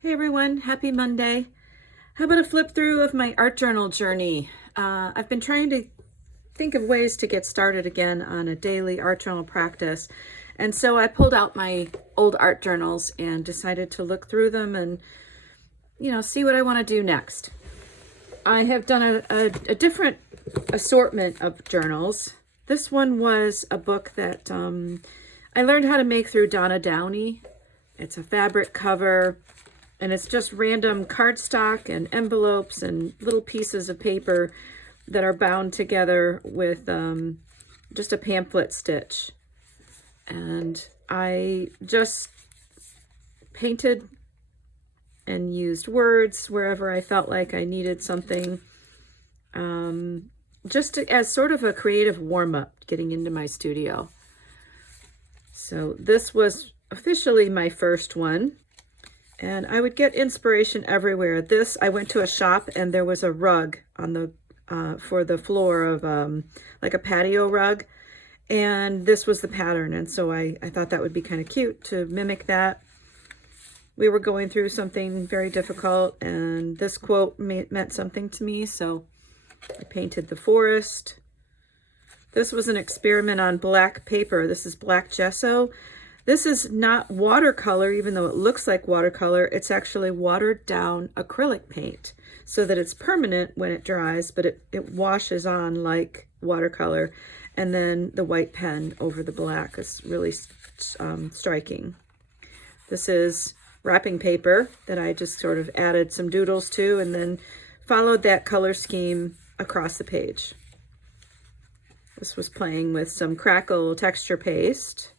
Hey everyone, happy Monday. How about a flip through of my art journal journey? I've been trying to think of ways to get started again on a daily art journal practice. And so I pulled out my old art journals and decided to look through them and, see what I want to do next. I have done a different assortment of journals. This one was a book that I learned how to make through Donna Downey. It's a fabric cover. And it's just random cardstock and envelopes and little pieces of paper that are bound together with just a pamphlet stitch. And I just painted and used words wherever I felt like I needed something, as sort of a creative warm-up getting into my studio. So this was officially my first one. And I would get inspiration everywhere. I went to a shop and there was a rug on the for the floor of like a patio rug, and this was the pattern. And so I thought that would be kind of cute to mimic that. We were going through something very difficult, and this quote meant something to me, so I painted the forest. This was an experiment on black paper. This is black gesso. This is not watercolor, even though it looks like watercolor. It's actually watered down acrylic paint so that it's permanent when it dries, but it washes on like watercolor. And then the white pen over the black is really striking. This is wrapping paper that I just sort of added some doodles to and then followed that color scheme across the page. This was playing with some crackle texture paste.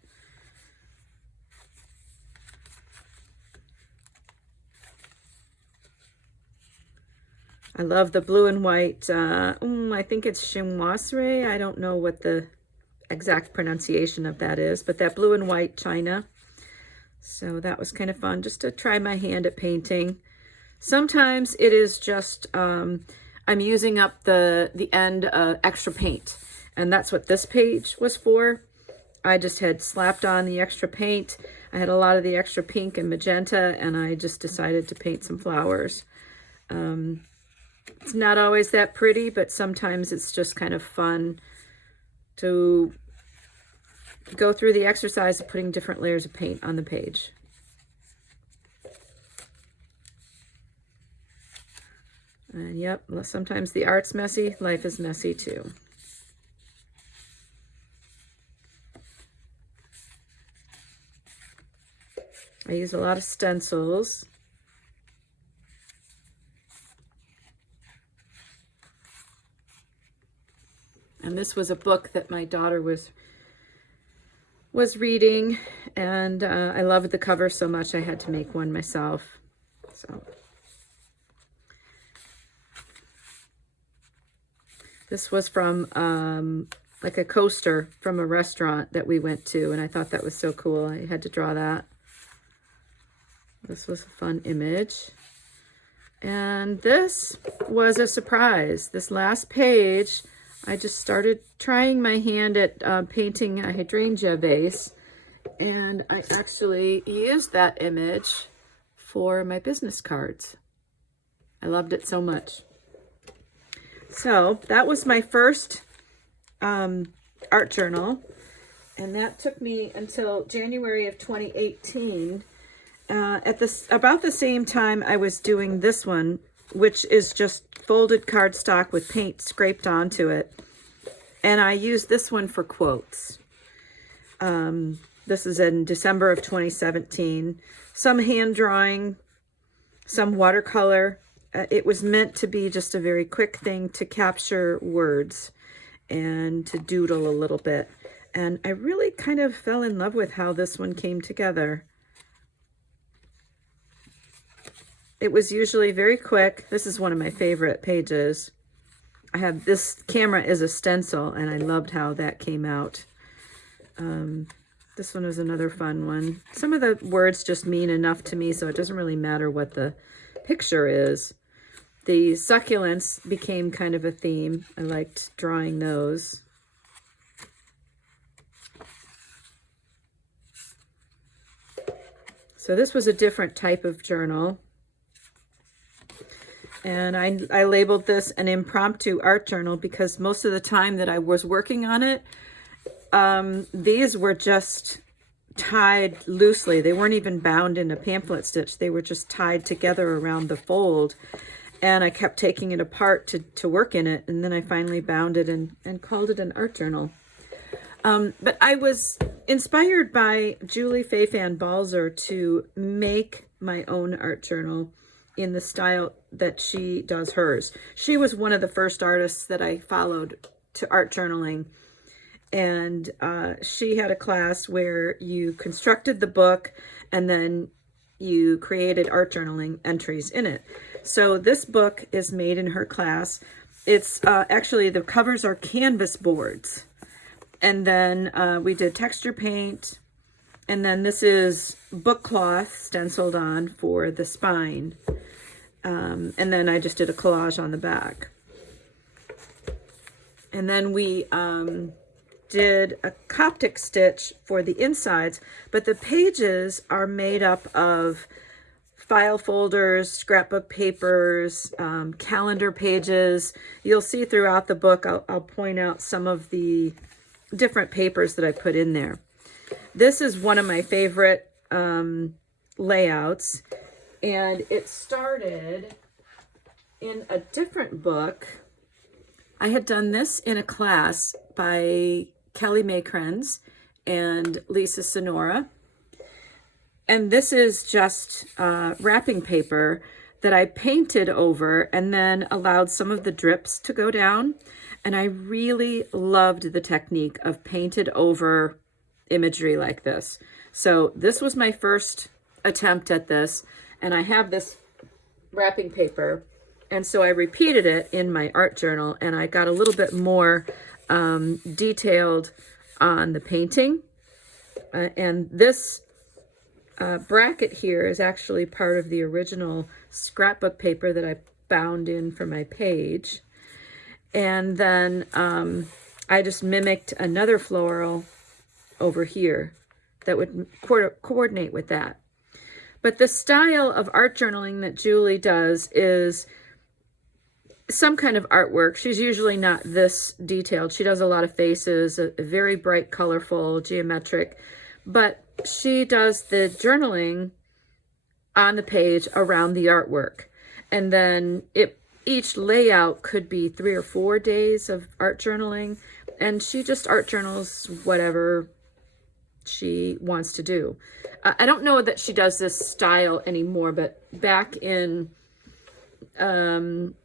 I love the blue and white, I think it's chinoiserie. I don't know what the exact pronunciation of that is, but that blue and white china. So that was kind of fun just to try my hand at painting. Sometimes it is just, I'm using up the end extra paint, and that's what this page was for. I just had slapped on the extra paint. I had a lot of the extra pink and magenta, and I just decided to paint some flowers. It's not always that pretty, but sometimes it's just kind of fun to go through the exercise of putting different layers of paint on the page. And yep, sometimes the art's messy, life is messy too. I use a lot of stencils. And this was a book that my daughter was reading, and I loved the cover so much I had to make one myself. So this was from like a coaster from a restaurant that we went to, and I thought that was so cool. I had to draw that. This was a fun image. And this was a surprise. This last page, I just started trying my hand at painting a hydrangea vase, and I actually used that image for my business cards. I loved it so much. So that was my first art journal, and that took me until January of 2018. About the same time I was doing this one, which is just folded cardstock with paint scraped onto it. And I used this one for quotes. This is in December of 2017. Some hand drawing, some watercolor. It was meant to be just a very quick thing to capture words and to doodle a little bit. And I really kind of fell in love with how this one came together. It was usually very quick. This is one of my favorite pages. This camera is a stencil, and I loved how that came out. This one was another fun one. Some of the words just mean enough to me, so it doesn't really matter what the picture is. The succulents became kind of a theme. I liked drawing those. So this was a different type of journal. And I labeled this an impromptu art journal because most of the time that I was working on it, these were just tied loosely. They weren't even bound in a pamphlet stitch. They were just tied together around the fold. And I kept taking it apart to work in it. And then I finally bound it and called it an art journal. But I was inspired by Julie Fay-Fan Balzer to make my own art journal in the style that she does hers. She was one of the first artists that I followed to art journaling. And she had a class where you constructed the book and then you created art journaling entries in it. So this book is made in her class. It's actually, the covers are canvas boards. And then we did texture paint. And then this is book cloth stenciled on for the spine. And then I just did a collage on the back. And then we did a Coptic stitch for the insides, but the pages are made up of file folders, scrapbook papers, calendar pages. You'll see throughout the book, I'll point out some of the different papers that I put in there. This is one of my favorite layouts, and it started in a different book. I had done this in a class by Kelly May Krenz and Lisa Sonora. And this is just wrapping paper that I painted over and then allowed some of the drips to go down. And I really loved the technique of painted over imagery like this. So this was my first attempt at this. And I have this wrapping paper. And so I repeated it in my art journal, and I got a little bit more detailed on the painting. And this bracket here is actually part of the original scrapbook paper that I bound in for my page. And then I just mimicked another floral over here that would coordinate with that. But the style of art journaling that Julie does is some kind of artwork. She's usually not this detailed. She does a lot of faces, a very bright, colorful, geometric, but she does the journaling on the page around the artwork. And then each layout could be 3 or 4 days of art journaling, and she just art journals whatever she wants to do. I don't know that she does this style anymore, but back in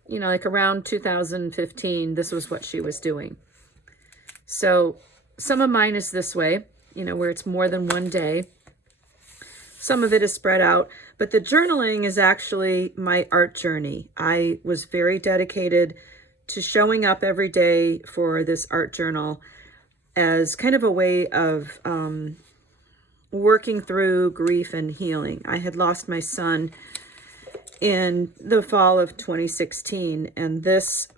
like around 2015, this was what she was doing. So some of mine is this way, where it's more than one day. Some of it is spread out, but the journaling is actually my art journey. I was very dedicated to showing up every day for this art journal as kind of a way of working through grief and healing. I had lost my son in the fall of 2016, and this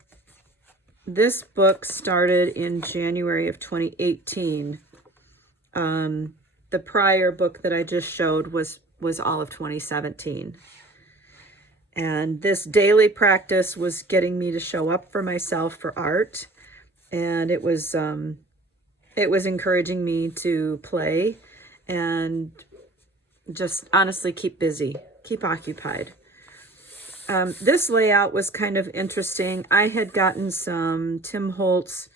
book started in January of 2018. The prior book that I just showed was all of 2017. And this daily practice was getting me to show up for myself for art, and it was encouraging me to play and just honestly keep busy, keep occupied. This layout was kind of interesting. I had gotten some Tim Holtz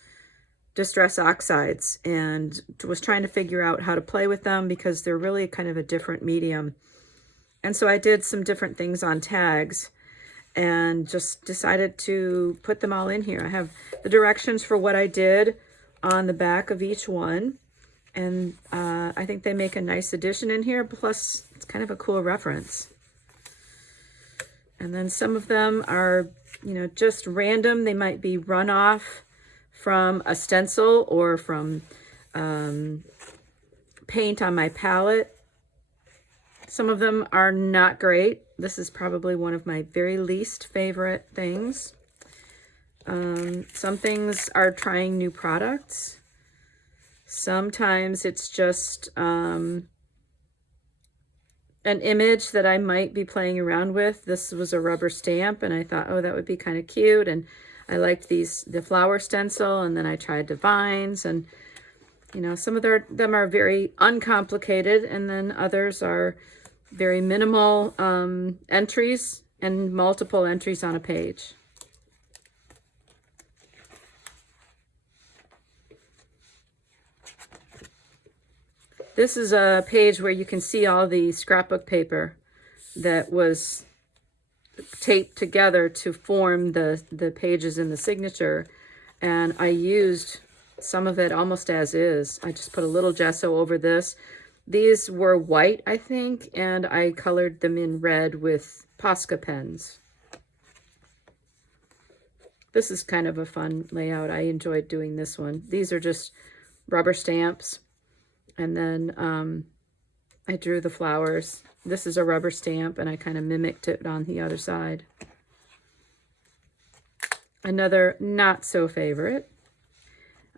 Distress Oxides and was trying to figure out how to play with them because they're really kind of a different medium. And so I did some different things on tags and just decided to put them all in here. I have the directions for what I did on the back of each one. And I think they make a nice addition in here. Plus, it's kind of a cool reference. And then some of them are, just random. They might be runoff from a stencil or from paint on my palette. Some of them are not great. This is probably one of my very least favorite things. Some things are trying new products. Sometimes it's just an image that I might be playing around with. This was a rubber stamp, and I thought, oh, that would be kind of cute. And I liked the flower stencil, and then I tried the vines, and you know, some of them are very uncomplicated, and then others are very minimal entries and multiple entries on a page. This is a page where you can see all the scrapbook paper that was taped together to form the pages in the signature. And I used some of it almost as is. I just put a little gesso over this. These were white, I think, and I colored them in red with Posca pens. This is kind of a fun layout. I enjoyed doing this one. These are just rubber stamps. And then I drew the flowers. This is a rubber stamp, and I kind of mimicked it on the other side. Another not so favorite.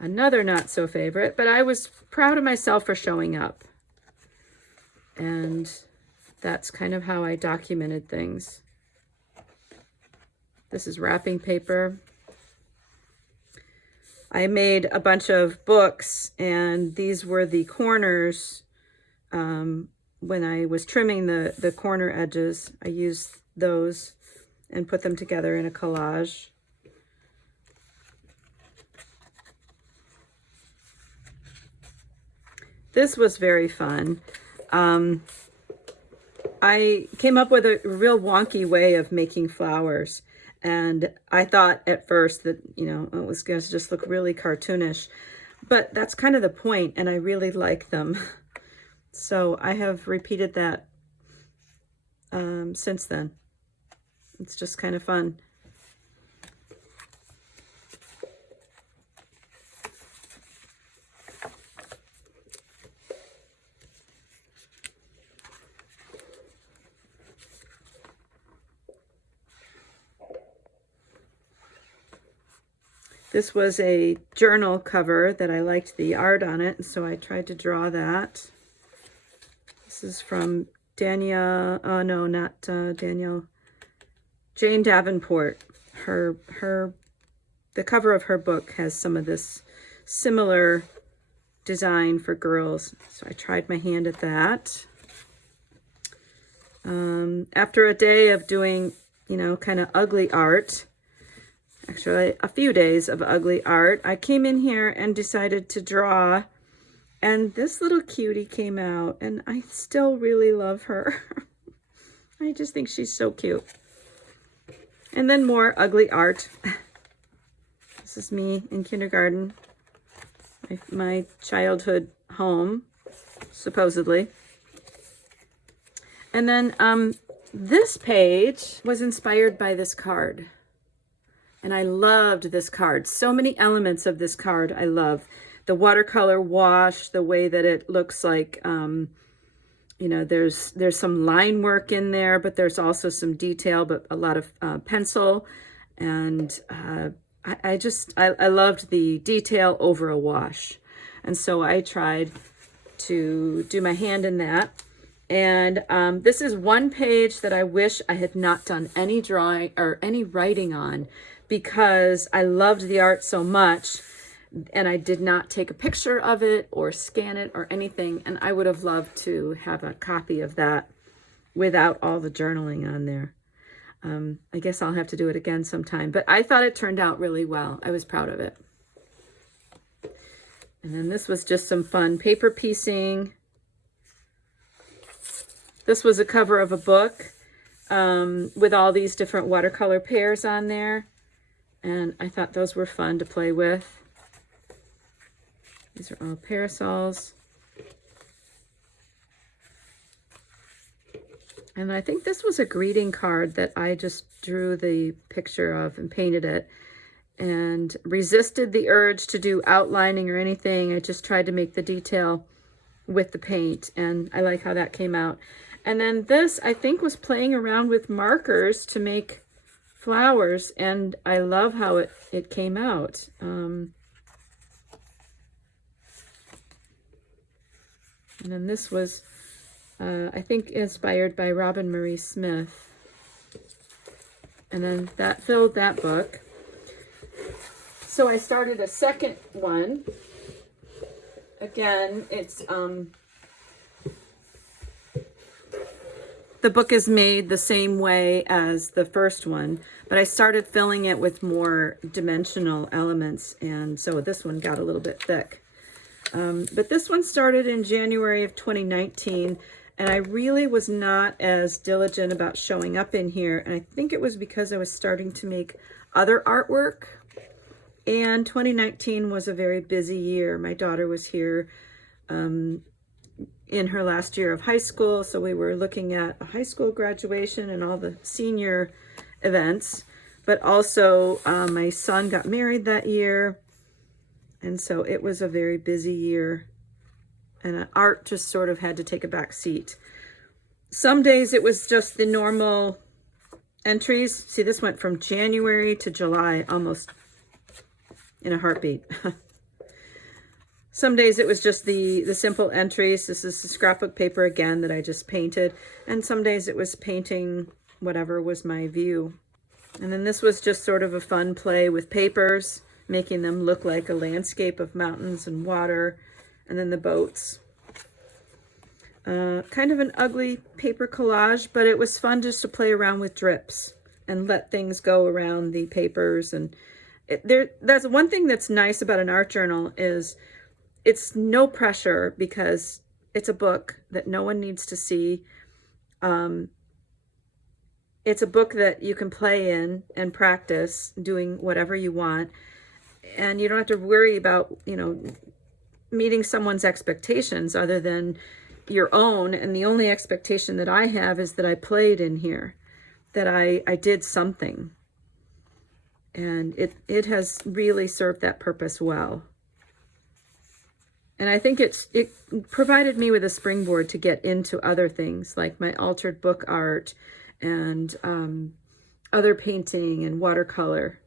Another not so favorite, but I was proud of myself for showing up. And that's kind of how I documented things. This is wrapping paper. I made a bunch of books, and these were the corners. When I was trimming the corner edges, I used those and put them together in a collage. This was very fun. I came up with a real wonky way of making flowers. And I thought at first that, you know, it was going to just look really cartoonish. But that's kind of the point, and I really like them. So I have repeated that since then. It's just kind of fun. This was a journal cover that I liked the art on it, so I tried to draw that. This is from Danielle, no, not Danielle, Jane Davenport. The cover of her book has some of this similar design for girls, so I tried my hand at that. After a day of doing, you know, kind of ugly art, actually a few days of ugly art, I came in here and decided to draw, and this little cutie came out, and I still really love her. I just think she's so cute. And then more ugly art. This is me in kindergarten, my childhood home, supposedly. And then this page was inspired by this card. And I loved this card. So many elements of this card I love. The watercolor wash, the way that it looks like, you know, there's some line work in there, but there's also some detail, but a lot of pencil. And I loved the detail over a wash. And so I tried to do my hand in that. And this is one page that I wish I had not done any drawing or any writing on, because I loved the art so much, and I did not take a picture of it or scan it or anything. And I would have loved to have a copy of that without all the journaling on there. I guess I'll have to do it again sometime, but I thought it turned out really well. I was proud of it. And then this was just some fun paper piecing. This was a cover of a book with all these different watercolor pairs on there. And I thought those were fun to play with. These are all parasols. And I think this was a greeting card that I just drew the picture of and painted it, and resisted the urge to do outlining or anything. I just tried to make the detail with the paint, and I like how that came out. And then this, I think, was playing around with markers to make flowers, and I love how it came out. And then this was I think inspired by Robin Marie Smith. And then that filled that book. So I started a second one. Again, it's the book is made the same way as the first one, but I started filling it with more dimensional elements, and so this one got a little bit thick. But this one started in January of 2019, and I really was not as diligent about showing up in here, and I think it was because I was starting to make other artwork, and 2019 was a very busy year. My daughter was here in her last year of high school, so we were looking at a high school graduation and all the senior events, but also my son got married that year, and so it was a very busy year, and art just sort of had to take a back seat. Some days it was just the normal entries. See, this went from January to July almost in a heartbeat. Some days it was just the simple entries. This is the scrapbook paper again that I just painted. And some days it was painting whatever was my view. And then this was just sort of a fun play with papers, making them look like a landscape of mountains and water, and then the boats. Kind of an ugly paper collage, but it was fun just to play around with drips and let things go around the papers. And that's one thing that's nice about an art journal is it's no pressure because it's a book that no one needs to see. It's a book that you can play in and practice doing whatever you want. And you don't have to worry about, meeting someone's expectations other than your own. And the only expectation that I have is that I played in here, that I did something. And it has really served that purpose well. And I think it provided me with a springboard to get into other things like my altered book art and other painting and watercolor.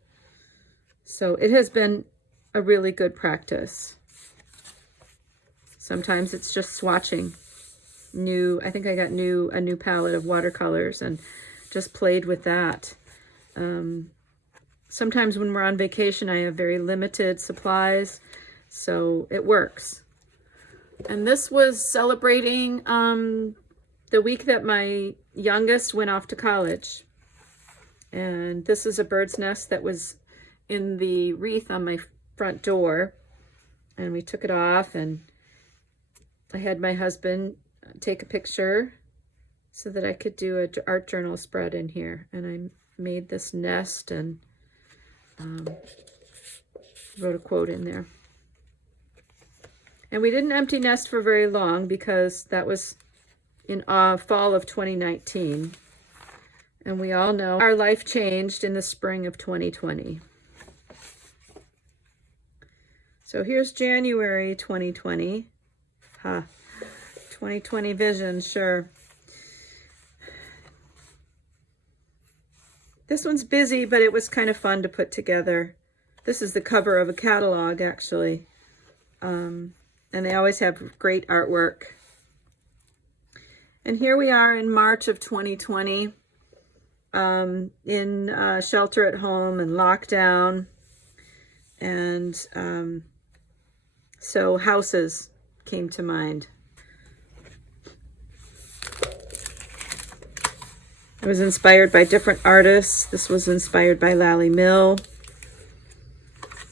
So it has been a really good practice. Sometimes it's just swatching I think I got a new palette of watercolors and just played with that. Sometimes when we're on vacation, I have very limited supplies, so it works. And this was celebrating the week that my youngest went off to college. And this is a bird's nest that was in the wreath on my front door. And we took it off, and I had my husband take a picture so that I could do an art journal spread in here. And I made this nest and wrote a quote in there. And we didn't empty nest for very long because that was in fall of 2019. And we all know our life changed in the spring of 2020. So here's January 2020. 2020 vision, sure. This one's busy, but it was kind of fun to put together. This is the cover of a catalog, actually. And they always have great artwork. And here we are in March of 2020, in shelter at home and lockdown. And so houses came to mind. I was inspired by different artists. This was inspired by Lally Mill.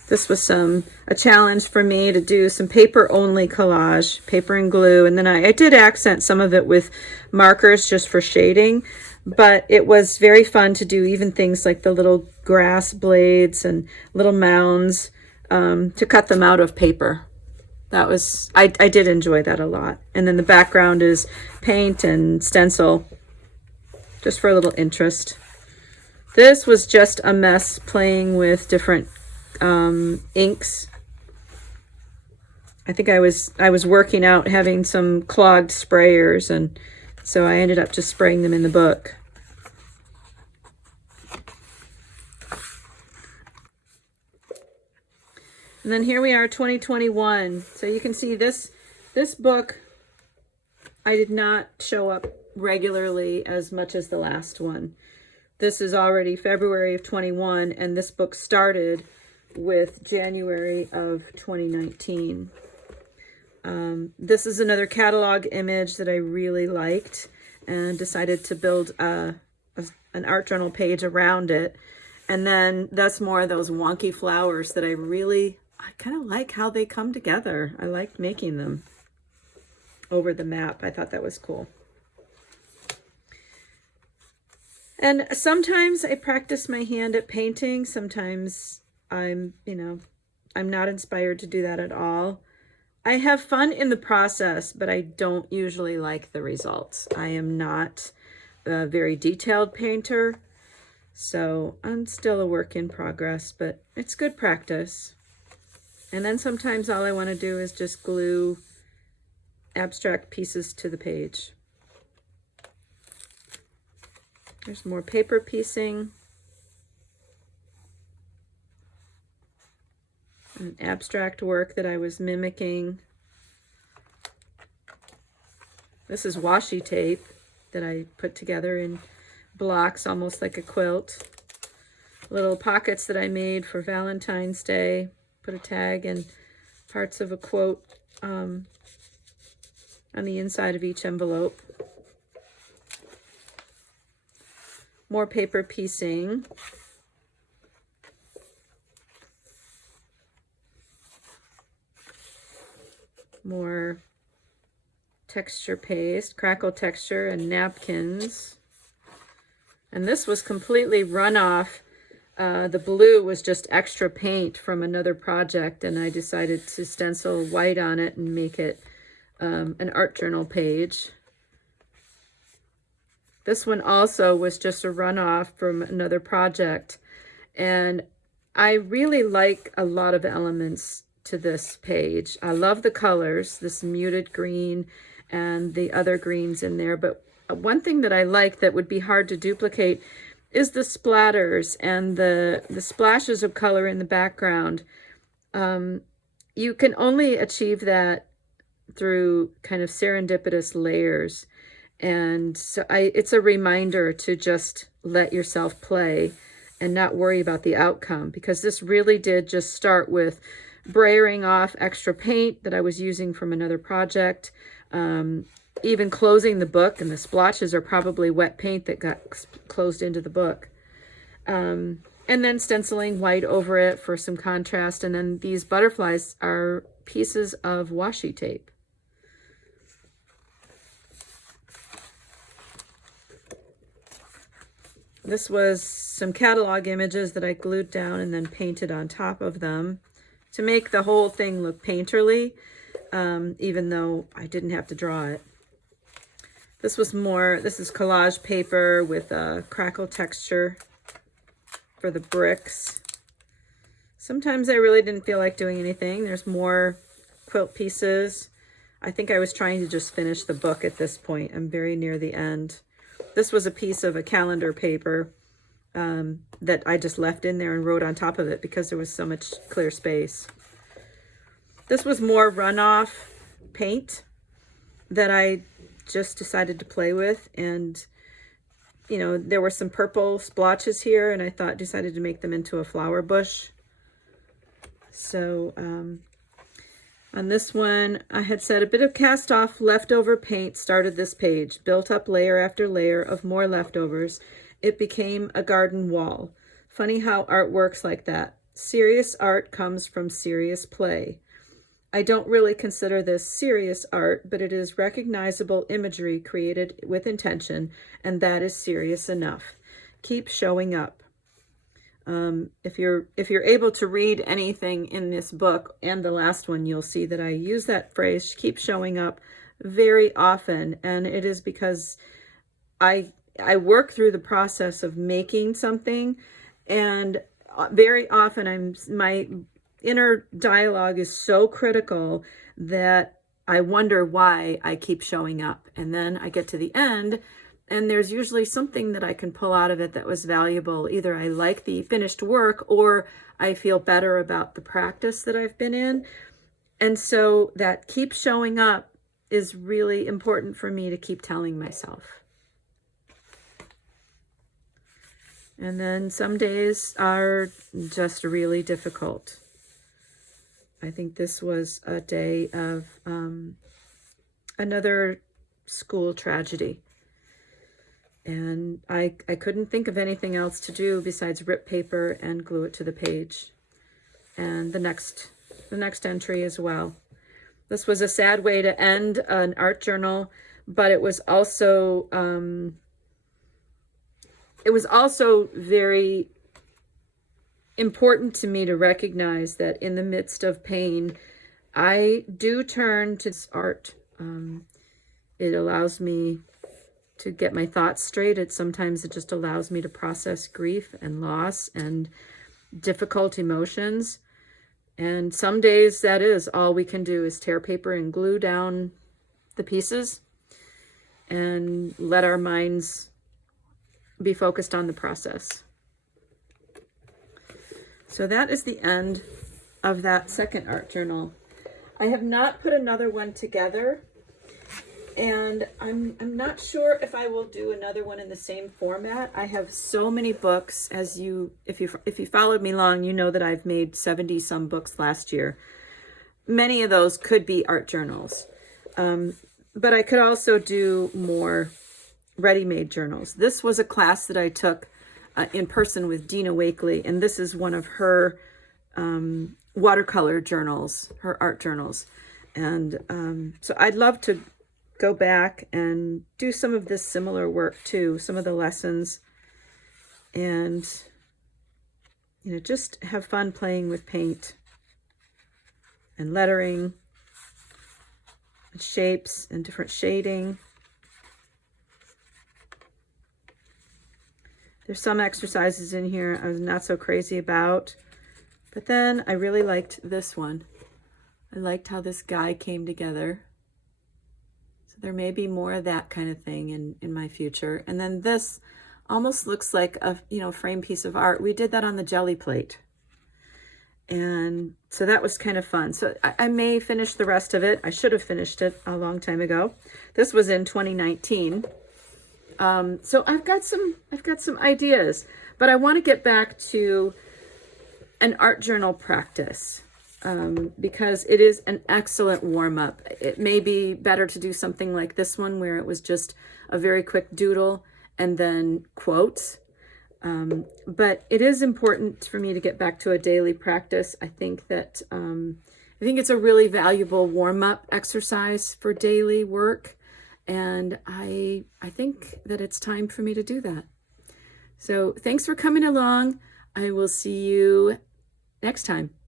This was a challenge for me to do some paper-only collage, paper and glue. And then I did accent some of it with markers just for shading. But it was very fun to do even things like the little grass blades and little mounds, to cut them out of paper. That was, I did enjoy that a lot. And then the background is paint and stencil, just for a little interest. This was just a mess playing with different inks. I think I was working out having some clogged sprayers, and so I ended up just spraying them in the book. And then here we are, 2021. So you can see this book I did not show up regularly as much as the last one. This is already February of 21, and this book started with January of 2019. This is another catalog image that I really liked and decided to build an art journal page around it. And then that's more of those wonky flowers that I kind of like how they come together. I like making them over the map. I thought that was cool. And sometimes I practice my hand at painting. Sometimes I'm not inspired to do that at all. I have fun in the process, but I don't usually like the results. I am not a very detailed painter, so I'm still a work in progress, but it's good practice. And then sometimes all I want to do is just glue abstract pieces to the page. There's more paper piecing. An abstract work that I was mimicking. This is washi tape that I put together in blocks, almost like a quilt. Little pockets that I made for Valentine's Day. Put a tag and parts of a quote on the inside of each envelope. More paper piecing. More texture paste, crackle texture, and napkins. And this was completely run off. The blue was just extra paint from another project, and I decided to stencil white on it and make it an art journal page. This one also was just a runoff from another project, and I really like a lot of elements to this page. I love the colors, this muted green and the other greens in there, but one thing that I like that would be hard to duplicate is the splatters and the splashes of color in the background. You can only achieve that through kind of serendipitous layers. And so it's a reminder to just let yourself play and not worry about the outcome, because this really did just start with brayering off extra paint that I was using from another project, even closing the book, and the splotches are probably wet paint that got closed into the book. And then stenciling white over it for some contrast. And then these butterflies are pieces of washi tape. This was some catalog images that I glued down and then painted on top of them to make the whole thing look painterly, even though I didn't have to draw it. This is collage paper with a crackle texture for the bricks. Sometimes I really didn't feel like doing anything. There's more quilt pieces. I think I was trying to just finish the book at this point. I'm very near the end. This was a piece of a calendar paper that I just left in there and wrote on top of it because there was so much clear space. This was more runoff paint that I just decided to play with. And, you know, there were some purple splotches here, and I decided to make them into a flower bush. So, on this one, I had said a bit of cast off leftover paint started this page, built up layer after layer of more leftovers. It became a garden wall. Funny how art works like that. Serious art comes from serious play. I don't really consider this serious art, but it is recognizable imagery created with intention, and that is serious enough. Keep showing up. If you're able to read anything in this book and the last one, you'll see that I use that phrase, keep showing up, very often. And it is because I work through the process of making something, and very often my inner dialogue is so critical that I wonder why I keep showing up. And then I get to the end, and there's usually something that I can pull out of it that was valuable. Either I like the finished work, or I feel better about the practice that I've been in. And so that keep showing up is really important for me to keep telling myself. And then some days are just really difficult. I think this was a day of another school tragedy. And I couldn't think of anything else to do besides rip paper and glue it to the page. And the next entry as well. This was a sad way to end an art journal, but it was also very important to me to recognize that in the midst of pain, I do turn to art. It allows me to get my thoughts straight. Sometimes it just allows me to process grief and loss and difficult emotions. And some days that is all we can do is tear paper and glue down the pieces and let our minds be focused on the process. So that is the end of that second art journal. I have not put another one together, and I'm not sure if I will do another one in the same format. I have so many books. If you followed me long, you know that I've made 70 some books last year. Many of those could be art journals, but I could also do more ready-made journals. This was a class that I took in person with Dina Wakely, and this is one of her watercolor journals, her art journals. And so I'd love to go back and do some of this similar work too, some of the lessons, and just have fun playing with paint and lettering and shapes and different shading. There's some exercises in here I was not so crazy about, but then I really liked this one. I liked how this guy came together. So there may be more of that kind of thing in my future. And then this almost looks like a frame piece of art. We did that on the jelly plate. And so that was kind of fun. So I may finish the rest of it. I should have finished it a long time ago. This was in 2019. So I've got some ideas, but I want to get back to an art journal practice, because it is an excellent warm-up. It may be better to do something like this one where it was just a very quick doodle and then quotes. But it is important for me to get back to a daily practice. I think it's a really valuable warm-up exercise for daily work. And I think that it's time for me to do that. So thanks for coming along. I will see you next time.